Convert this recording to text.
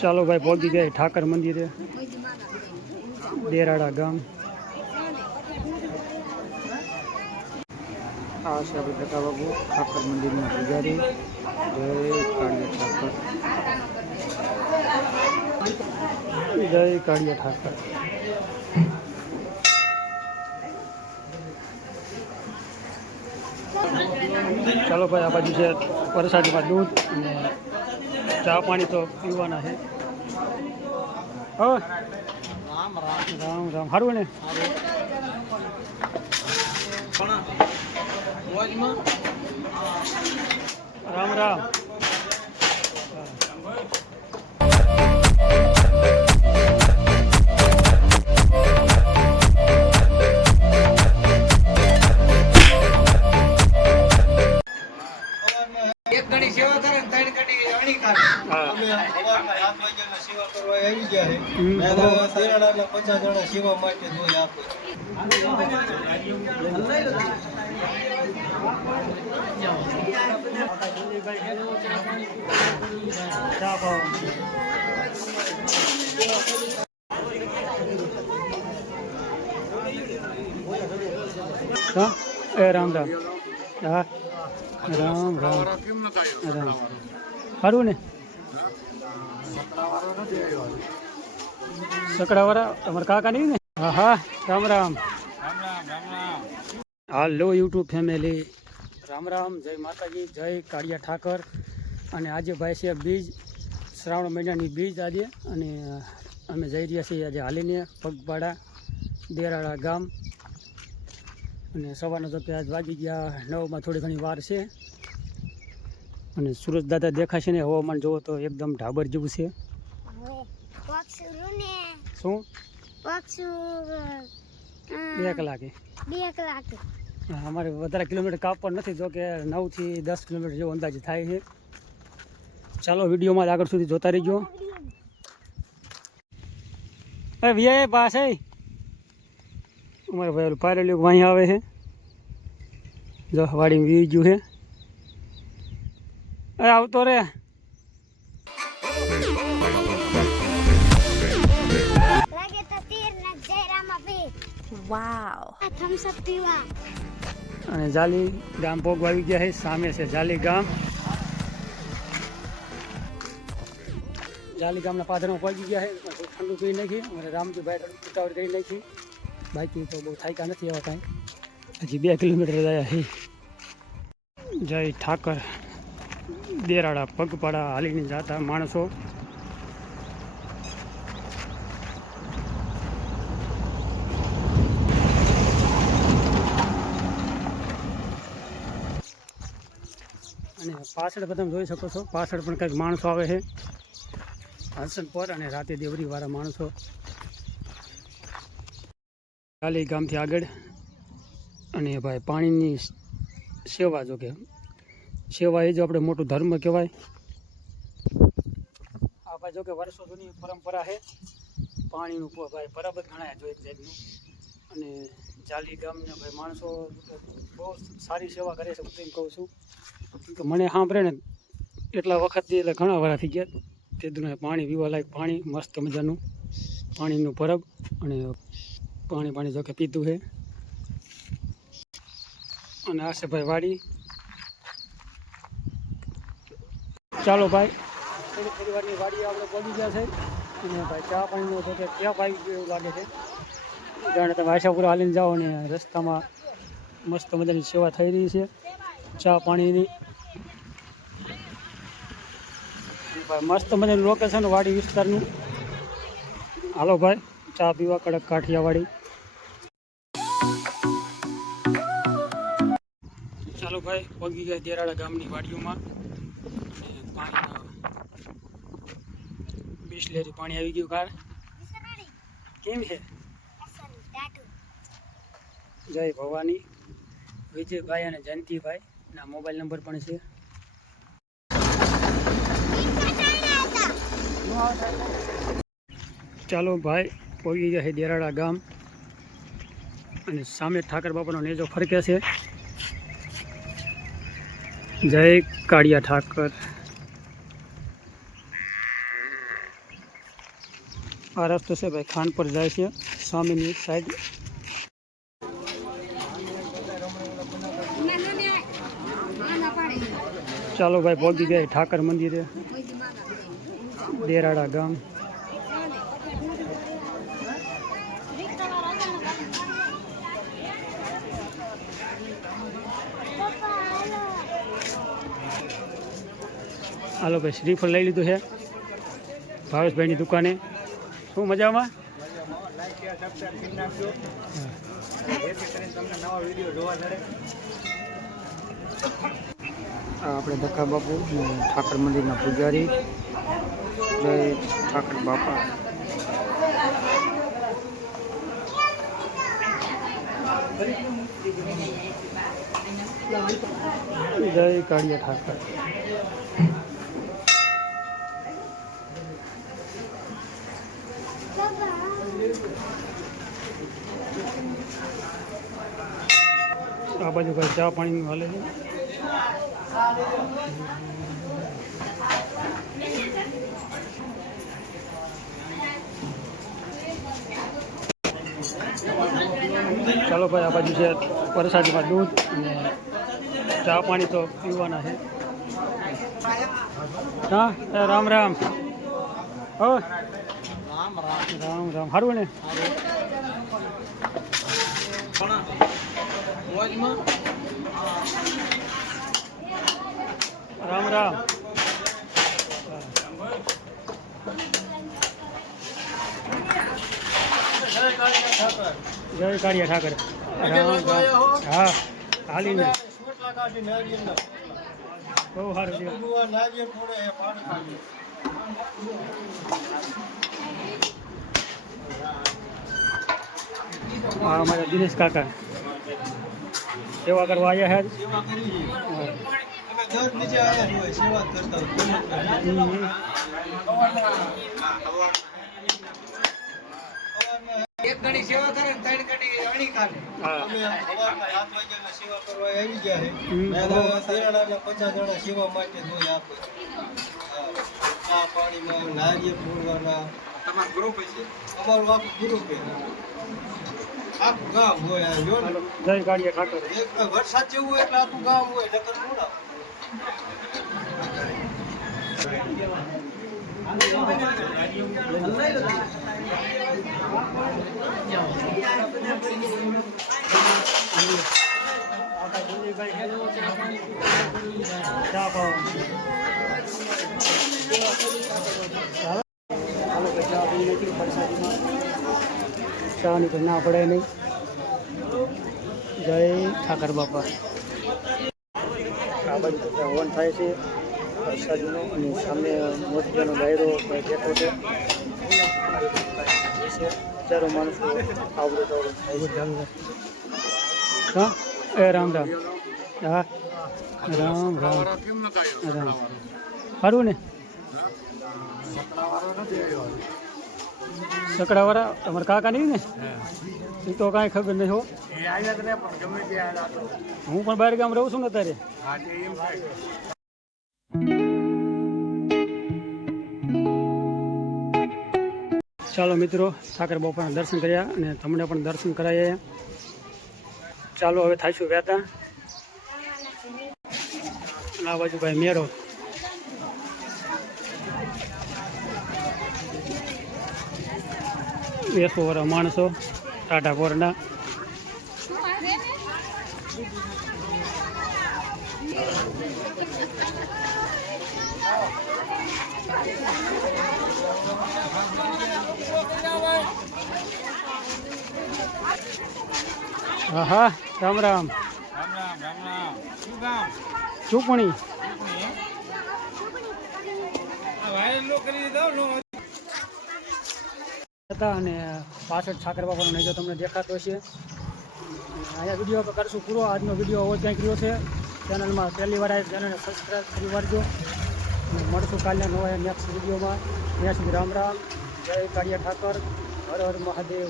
ચાલો ભાઈ પહોંચી ગયા ઠાકર મંદિરે દેરાડા ગામ. આ છે આપણે ટકા બાબુ ઠાકર મંદિરના પૂજારી. જય કાળિયા ઠાકર, જય કાળિયા ઠાકર. ચાલો ભાઈ આ બાજુ છે પ્રસાદીમાં દૂધ અને ચા પાણી તો પીવાના છે. રામ રામ સારું ને? રામ રામ. એક ઘણી સેવા કરે ને ત્રણ ઘણી અણી કાઢે. અમે સવારના 7 વાગ્યાના સેવા કરવા આવી ગયા છે. દેરાડાના 50 જણા સેવા માટે જોઈ આપે. એ રામ રામ. હા રામ રામ. રામ સારું ને? સકડાવાળા તમારા કાકા નહીં ને? હા હા રામ રામ. હાલો યુટ્યુબ ફેમિલી, રામ રામ. જય માતાજી, જય કાળિયા ઠાકર. અને આજે ભાઈ છે બીજ, શ્રાવણ મહિનાની બીજ આજે. અને અમે જઈ રહ્યા છીએ આજે હાલીને પગપાળા દેરાડા ગામ. અને સવારના તો આજ વાગી ગયા 9માં થોડી ઘણી વાર છે. અને સુરજ દાદા દેખાશે ને હવામાન જોવો તો એકદમ ઢાબર જેવું છે. શું 2 કલાકે? અમારે વધારે કિલોમીટર કાપવા નથી, જો કે 9 થી 10 કિલોમીટર જેવો અંદાજે થાય છે. ચાલો વિડીયોમાં આગળ સુધી જોતા રહીજો. વીઆઈ પાસે અમારે ભાઈ પાયરેલું વાઅહીં આવે છે. જો વાડીમાં વી ગયું છે. આવતો રે. અને જાલી ગામ પોગવા આવી ગયા છે. સામે છે જાલી ગામ. જાલી ગામના પાદરમાં પહોંચી ગયા છે. ઠંડુ પી નાખી અને રામજીભાઈ ઠંડુ ઉતાવળ કરી નાખી. બાકી તો બહુ થાક્યા નથી એવા કાંઈ. હજી 2 કિલોમીટર રહ્યા છે. જય ઠાકર. દેરાડા પગપાળા હાલીને જતા માણસો. અને પાછળ તમે જોઈ શકો છો, પાછળ પણ કંઈક માણસો આવે છે હસન પર. અને રાતે દેવરીવાળા માણસો. કાલી ગામથી આગળ. અને ભાઈ પાણીની સેવા, જો કે સેવા એ જો આપણે મોટું ધર્મ કહેવાય. આ ભાઈ જો કે વર્ષો જૂની પરંપરા છે. પાણીનું ભાઈ પરબ જ ગણાય જો એક જાતનું. અને જાલી ગામના ભાઈ માણસો બહુ સારી સેવા કરે છે. હું એમ કહું છું કે મને સાંભળે ને એટલા વખતથી, એટલે ઘણા વાર થઈ ગયા તે દુનિયા પાણી પીવા લાયક પાણી મસ્ત મજાનું પાણીનું પરબ. અને પાણી જો કે પીધું છે. અને આ છે ભાઈ વાડી. ચાલો ભાઈ થોડી વારની વાડી આપણે પહોંચી ગયા છે. અને ભાઈ ચા પાણીનો તો કે ક્યાં પાઈ ગયો એવું લાગે છે. જાણે તમે આશાપુરા હાલીને જાઓ અને રસ્તામાં મસ્ત મજાની સેવા થઈ રહી છે ચા પાણીની. ભાઈ મસ્ત મજાનું લોકેશન વાડી વિસ્તારનું. હાલો ભાઈ ચા પીવા કડક કાઠિયાવાડી. ચાલો ભાઈ પગી ગયા દેરાડા ગામની વાડીઓમાં. પાણીના બિસ્લેરી પાણી આવી ગયું. કાર કેમ છે? જય ભવાની. વિજયભાઈ અને જયંતિભાઈ ના મોબાઈલ નંબર પણ છે. ચાલો ભાઈ પહોંચી ગયા છે દેરાડા ગામ. અને સામે ઠાકર બાપાનો નેજો ફરકે છે. જય કાળિયા ઠાકર. આ રસ્તો છે ભાઈ ખાનપર જાય છે સામેની સાઈડ. ચાલો ભાઈ પહોંચી ગયા ઠાકર મંદિરે, દેરાડા ગામ. હાલો ભાઈ શ્રીફળ લઈ લીધું છે ભાવેશભાઈની દુકાને. શું મજામાં? આપણે દખા બાપુ ઠાકર મંદિરના પૂજારી. જય ઠાકર બાપા. જય કાળિયા ઠાકર. આ બાજુ ભાઈ ચા પાણીનું હાલે છે. ચાલો ભાઈ આ બાજુ છે પ્રસાદીમાં દૂધ અને ચા પાણી તો પીવાના છે. હા રામ રામ. હો રામ રામ. સારું ને? રામ રામ. જય કાળિયા ઠાકર. રામ રામ. હા હાલીને બહુ સારું છે. હા અમારા દિનેશ કાકા સેવા કરવા આવ્યા છે. એક ઘડી સેવા કરે ને 3 ઘડી અણી કાઢે. અમે સવારમાં 7 વાગ્યાના સેવા કરવા આવી ગયા છે. દેરાડાના 50 જણા સેવા માટે જોઈ આપે. ચા પાણીમાં નારિયેળ ફોડવાના. તમારું ગ્રુપ છે? અમારું આખું ગ્રુપ છે. આખું ગામ હોય. જય કાળિયા ઠાકર. વરસાદ જેવું હોય એટલે આખું ગામ હોય. નકર થોડા. ચાની તો ના પડે નહીં. જય ઠાકર બાપા. આ બાજુ હવન થાય છે પ્રસાદીનો અને સામે મોતિયાનો ડાયરો બેઠો છે. હજારો માણસો આવડે ચાલુ થાય. હા એ રામ રામ. હા રામ રામ. રામ સારું ને? સકડાવાળા તમારા કાકા નહીં ને? એ તો કાંઈ ખબર નહીં હો. હું પણ બહાર ગામ રહું છું ને અત્યારે. ચાલો મિત્રો ઠાકર બાપાના દર્શન કર્યા અને તમને પણ દર્શન કરાયા. ચાલો હવે થાઈશું વહેતા. આ બાજુ ભાઈ મેળો. બેસો વાળા માણસો ટાટા પોરના. હા હા રામ રામ. ચૂપણી હતા અને પાછળ ઠાકર બાપાનો નેજો તમને દેખાતો છે. અહીંયા વિડીયો કરશું પૂરો. આજનો વિડીયો આવો જ કંઈક રહ્યો છે. ચેનલમાં પહેલી વાર આવી ચેનલને સબસ્ક્રાઈબ કરી વાળજો અને મળશું કાલના નવા નેક્સ્ટ વિડીયોમાં. ત્યાં સુધી રામ રામ. જય કાળિયા ઠાકર. હર હર મહાદેવ.